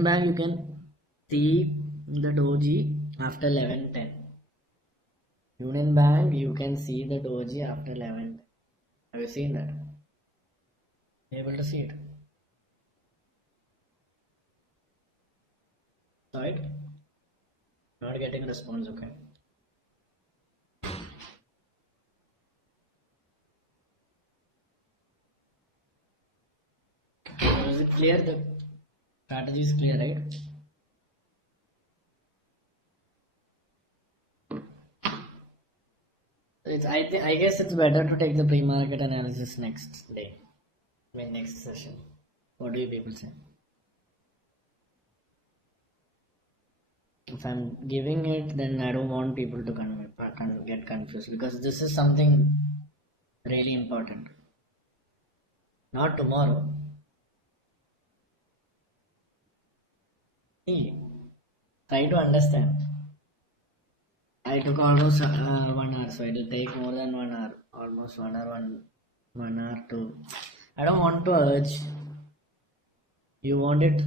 Union Bank you can see the doji after 11:10. Union Bank you can see the doji after 11. Have you seen that? Able to see it? Saw it? Not getting response, okay. So is it clear? The strategy is clear, right? I guess it's better to take the pre-market analysis next day. Next session. What do you people say? If I'm giving it, then I don't want people to get confused, because this is something really important. Not tomorrow. See, try to understand. I took almost 1 hour, so it will take more than 1 hour, almost 1 hour, 1 hour to. I don't want to urge. You want it?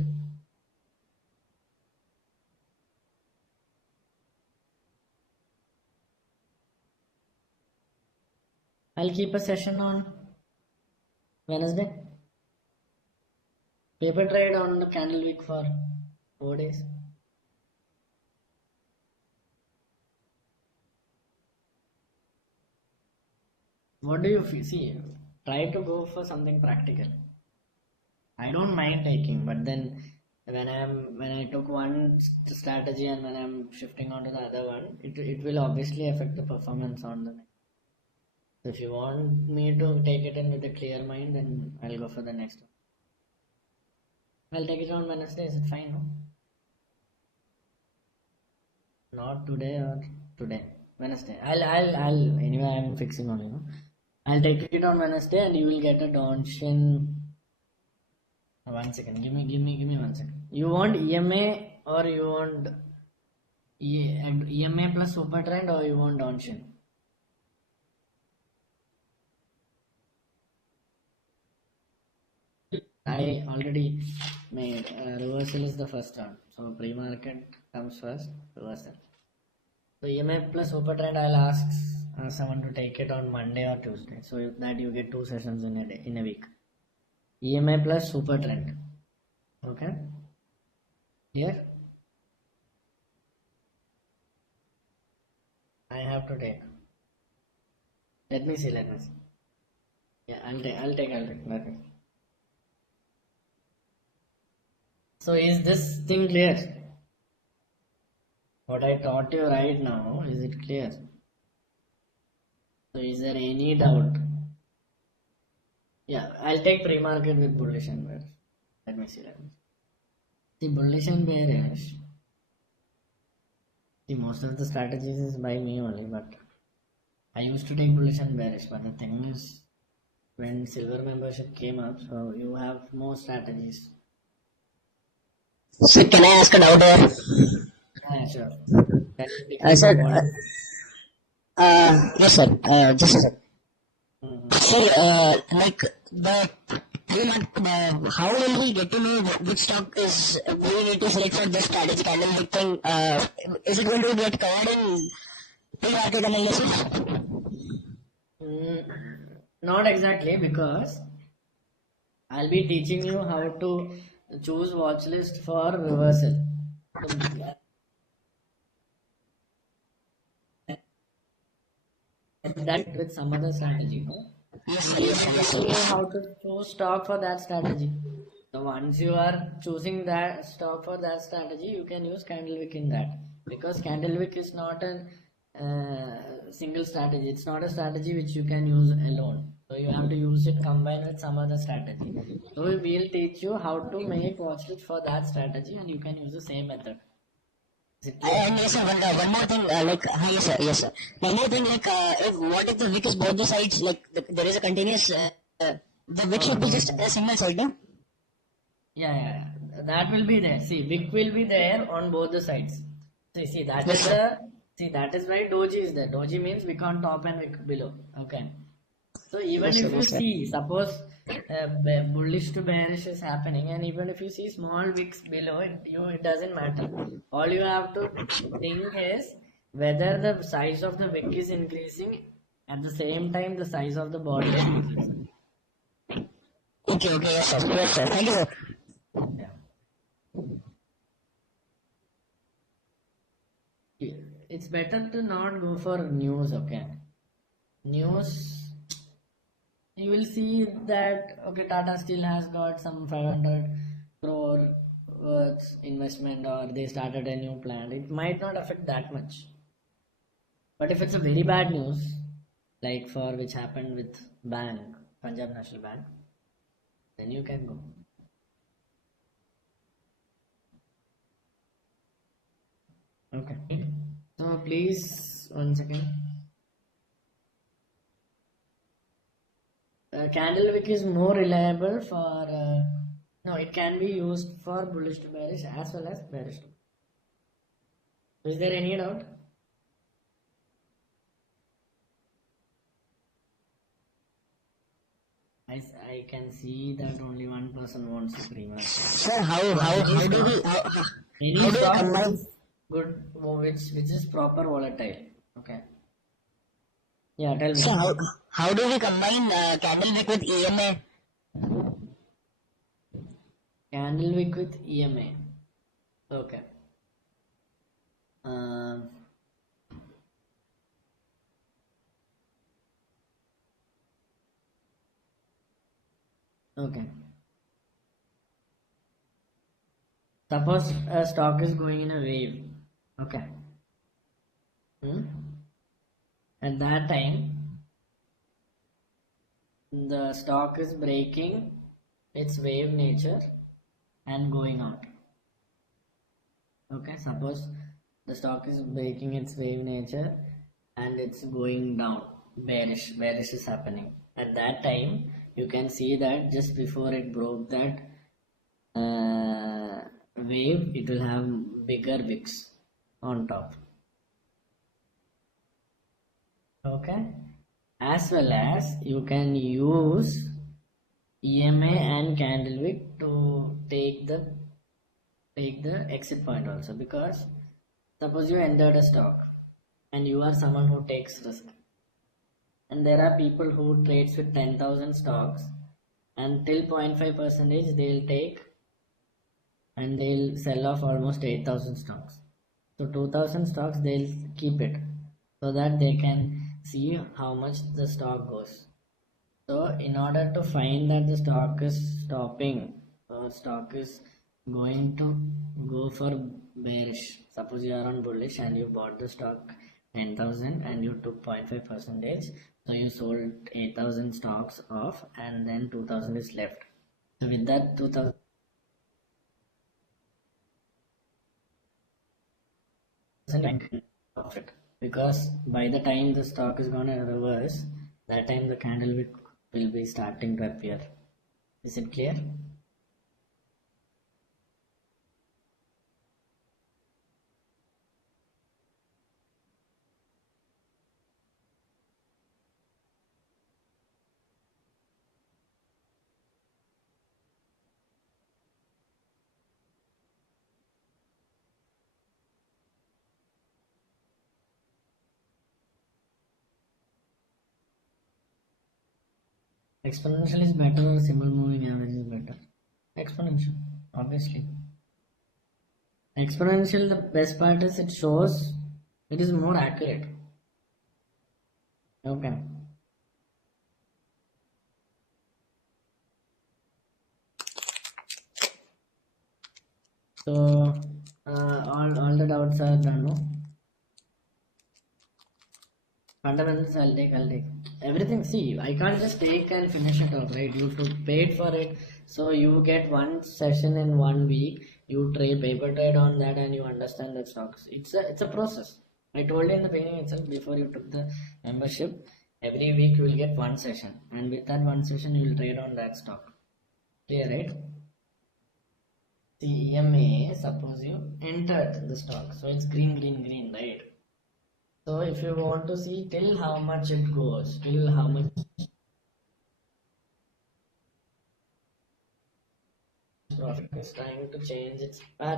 I'll keep a session on Wednesday. Paper trade on the candle week for 4 days. What do you feel? See, try to go for something practical. I don't mind taking, but then when I took one strategy and when I'm shifting on to the other one, it will obviously affect the performance on the next. So if you want me to take it in with a clear mind, then I'll go for the next one. I'll take it on Wednesday. Is it fine? No? Not today or today. Wednesday. I'll anyway I'm fixing on, I'll take it on Wednesday and you will get a Donshin. 1 second. Give me 1 second. You want EMA or you want EMA plus super trend, or you want Donshin? I already made reversal is the first round. So pre-market comes first, reversal. So EMA plus super trend, I'll ask someone to take it on Monday or Tuesday, so that you get 2 sessions in a week. EMA plus super trend. Okay. Here I have to take. Let me see. Yeah, I'll take. Okay. So is this thing clear? What I taught you right now, is it clear? So is there any doubt? Yeah, I'll take pre-market with bullish and bearish. Let me see. See, bullish and bearish. See, most of the strategies is by me only, but I used to take bullish and bearish. But the thing is, when silver membership came up, so you have more strategies. So can I ask a doubt here? Yeah, sure. Sir, yes, sir. Just a sec. Sir, like the how will we get to know which stock is we need to select for this strategy candle thing? Is it going to get covered in pre-market analysis? Not exactly, because I'll be teaching you how to choose watch list for reversal. That with some other strategy, no? Yes. You know how to choose stock for that strategy. So once you are choosing that stock for that strategy, you can use Candlewick in that, because Candlewick is not a single strategy. It's not a strategy which you can use alone. So you have to use it combined with some other strategy. So we will teach you how to make watch list for that strategy, and you can use the same method. And yes, sir, one more thing, yes, sir. One more thing, what if the wick is both the sides, there is a continuous, the wick should be just a single side, no? Yeah, that will be there. See, wick will be there on both the sides. See, that is that is why doji is there. Doji means wick on top and wick below. Okay. So even Yes, if sir, you yes, sir. see, suppose bullish to bearish is happening, and even if you see small wicks below it, it doesn't matter. All you have to think is whether the size of the wick is increasing at the same time the size of the body is decreasing. Okay, okay, yes, sir. Yes, sir. Thank you, sir. Yeah. It's better to not go for news. Okay, news, you will see that okay, Tata still has got some 500 crore worth investment, or they started a new plant. It might not affect that much. But if it's a very bad news, like for which happened with bank, Punjab National Bank, then you can go. Okay. So please, 1 second. Candle wick is more reliable for no, it can be used for bullish to bearish as well as bearish to. Is there any doubt? I can see that only one person wants to pre-market. Sir, how So how any how do we stock, how any do we stock which combine? is good, which is proper volatile. Okay. Yeah, tell Sir, me. how do we combine candle wick with EMA? Candle wick with EMA. Okay. Um, okay. Suppose a stock is going in a wave. Okay. At that time, the stock is breaking its wave nature and going out. Okay. Suppose the stock is breaking its wave nature and it's going down. Bearish is happening. At that time, you can see that just before it broke that wave, it will have bigger wicks on top. Okay, as well as you can use EMA and candle wick to take the exit point also, because suppose you entered a stock and you are someone who takes risk, and there are people who trades with 10,000 stocks, and till 0.5 percentage they'll take and they'll sell off almost 8,000 stocks. So 2,000 stocks they'll keep it so that they can see how much the stock goes. So in order to find that the stock is stopping or stock is going to go for bearish, suppose you are on bullish and you bought the stock 10,000 and you took 0.5 percentage, so you sold 8,000 stocks off and then 2,000 is left. So with that 2,000 profit, because by the time the stock is gonna reverse, that time the candle will be starting to appear. Is it clear? Exponential is better or simple moving average is better? Exponential, obviously. Exponential, the best part is it shows it is more accurate. Okay. So all the doubts are done, no? Fundamentals I'll take everything. See, I can't just take and finish it all, right? You paid for it, so you get one session in 1 week. You trade paper trade on that, and you understand the stocks. It's a process. I told you in the beginning itself, before you took the membership. Every week you will get one session, and with that one session you will trade on that stock. Clear, right? CMA, suppose you entered the stock, so it's green, right? So if you want to see till how much it goes, till how much stock is trying to change its pattern.